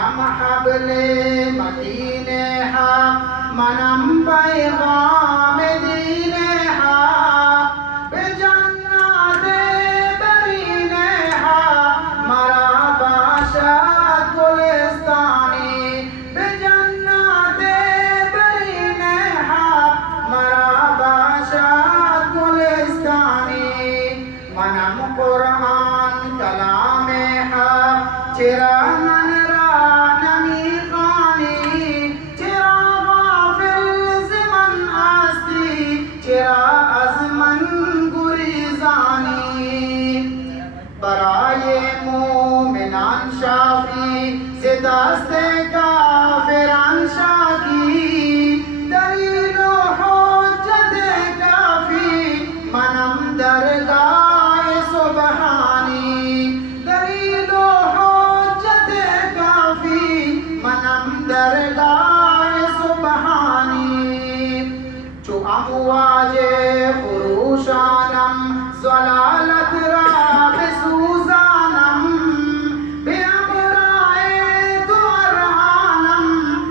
منم حبل متین حق منم پیغام دین حق به جنات برین حق مرا باشد گلستانی به جنات برین حق مرا باشد گلستانی منم قرآن کلام حق چرا من را نمی خوانی چرا غافل ز من هستی چرا از من گریزانی برای مومنان شافی ز دست کافران شاکی دلیل و حجت کافی منم درگاه سبحانی دلیل و حجت کافی منم درگاه سبحانی چو امواج خروشانم ضلالت را بسوزانم به ابرای تو ارهانم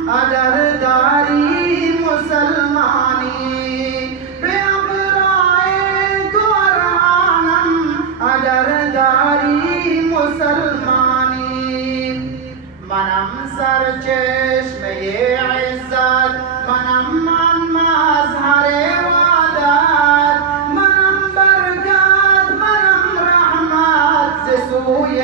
اگر داری مسلمانی به ابرای تو ارهانم اگر داری مسلمانی منم سرچشمه عزت منم مظهر وعدت منم برکت منم رحمت ز سوی